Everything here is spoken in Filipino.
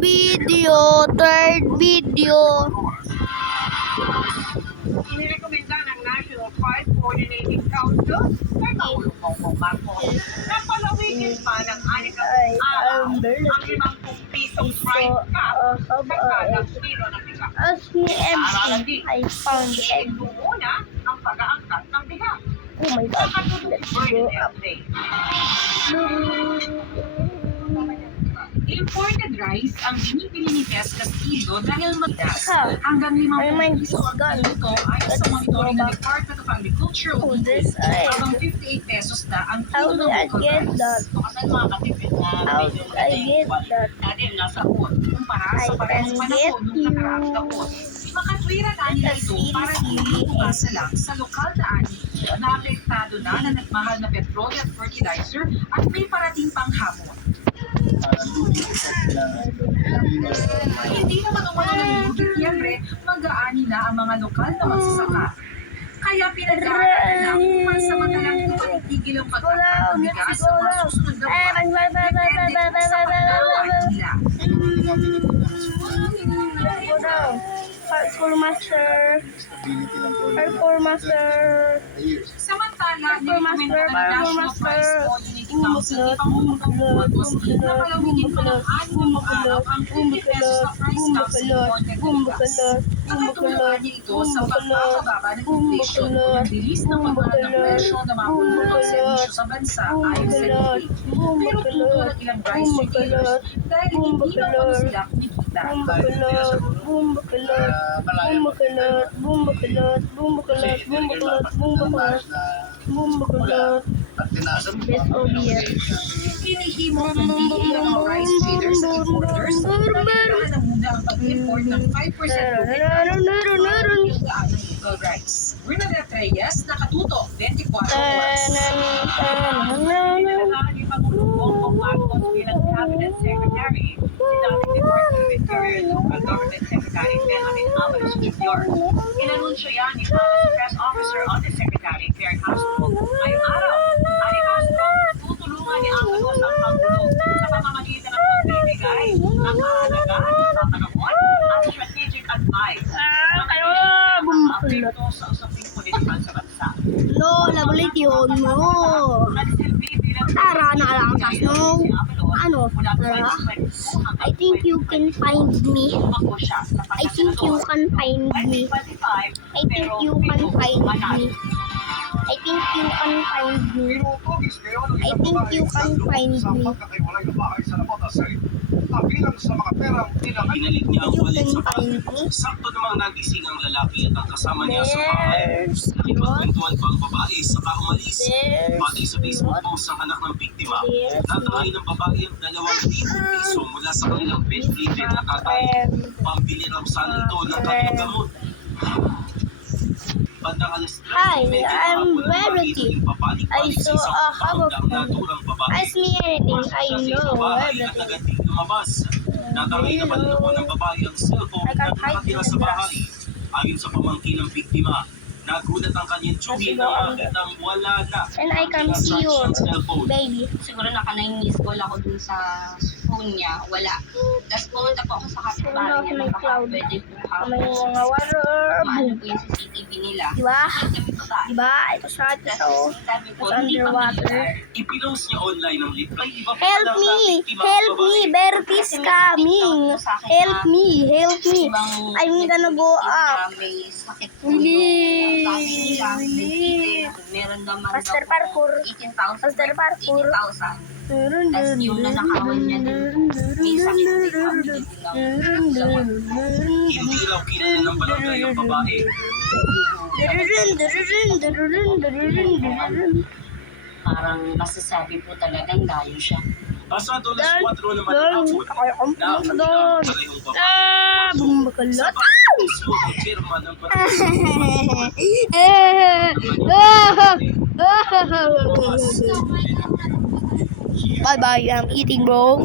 Third video. Inirekomenda ng National Fight Coordinating Council kay Pangulong Bongbong Marcos na palawikin pa ng 6 araw ang 50 pisong fried cap sa kada kilo ng bigas. As me empty, I found it. Muna ang pag-aangkat ng bigas. Oh my Sa god. katulong burden update. Imported rice ang binibili ni Tess Castillo dahil magdas. Hanggang 5 piso ang kilo ayon sa monitoring ng Department of Agriculture o habang 58 pesos na ang How kilo did ng I local get rice. that? Kasi mga katipid na How medyo did I get that? dati nasa hon kumpara sa I parehas can panahon get nung you. nakaraang taon. Makatwira na nila ito para hindi umasa lang sa lokal na ani na apektado na ng nagmahal na petrol at fertilizer at may parating pang hamon. Hindi na magawala ng Disyembre, mag-aani na ang mga lokal na magsasaka. Kaya pinag-aaralan na kung pansamantalang ipatigil ang pagkakas ng bigas sa mga susunod na buwan. Depende sa pagkakaroon nila. Hardcore master. Hardcore master. Samantala, Master, nirekomenda ng National Price Coordinating Council ni Pangulong Marcos na palawigin pa ng 6 araw ang 50 pesos na price cap sa imported na bigas. Nakatulungan niya ito sa pagpapababa ng inflation o ng bilis ng pagbalag ng presyo ng mga produkto at serbisyo sa bansa ayon sa DA. Pero tutulad ilang rice retailers dahil hindi na pa sila kumikita. Best obvious. Hinihimok ng DA ang mga rice traders at importers na nagkaan na muna ang pag-import ng 5% tubig ng local rice. Bernadette Reyes, nakatuto, 24 oras. Ni Pangulong Bongbong Marcos bilang Cabinet Secretary, si dating Department of Interior Local Government Secretary Benjamin Avalos Jr. Inanunsyo yan ni Palace Press Officer Undersecretary Claire Castro ngayong araw. Ani Castro, tutulungan ni Avalos ang Pangulo sa pamamagitan ng pagbibigay ng kaalagaan sa panahon at strategic advice. Ito sa usaping politikal sa bansa. No, nabulit yun, no. Tara, nakalakas, no. Ano, tara. I think you can find me. I think you can find me. I think you can find me. I think you can find me. I think you can find me. Kabilang sa mga perang Pinalit niya ang You wallet can sa find bag. me. Sakto namang nagising ang lalaki at ang kasama niya sa bahay. There's what? Nakipagkwentuhan pa ang babae saka umalis. There's Pati sa Facebook what? post ng anak ng biktima, There's natangay ng babae ang 2,000 piso mula sa kanilang bedridden na tatay. Pambili raw sana ito ng kanyang gamot. Bandang alas 3, Hi, medyo I'm hapon ang Verity. makita yung papalik-balik I sa saw isang a hub of pangdang naturang babae. Ask me anything, I Pumasok siya sa know isang bahay at everything. agad ding lumabas. Natangay na panloko ng babae ang cellphone I na can't hide nakatira in sa the bahay. Ayon sa pamangkin ng biktima, nagulat ang kanyang tsuhin na makitang wala na And I can ang see you, kanyang cellphone. baby. Siguro naka-9 missed call ako dun sa phone niya. Wala. Tapos pumunta po ako sa kapitbahay niya na baka pwede po May hapos. mga water. Mahal po yung CCTV nila. Diba? Kami pa ba? Diba? Ito sa atin, so. Sabi ko, It's hindi pa underwater. militar. Ipinost niya online ang libre. Iba pa Help lang me! na biktima ang Help babae. me! Bertis coming! Help me! Help me! I'm gonna go up. May sakit po Hindi. yung sabi nila. Hindi. Meron naman Master daw parkour. 18,000. Master parkour. 18,000. Tapos yung nanakawan niya din, may sakit din kami din lang. Hindi raw kilala ng barangay ang babae. Parang masasabi po talagang dayo siya. Pasado alas 4 naman ang hapon na ang kanilang parehong babae. Bumbakalot. Mismo ang chairman ng Bye bye, I'm eating, bro.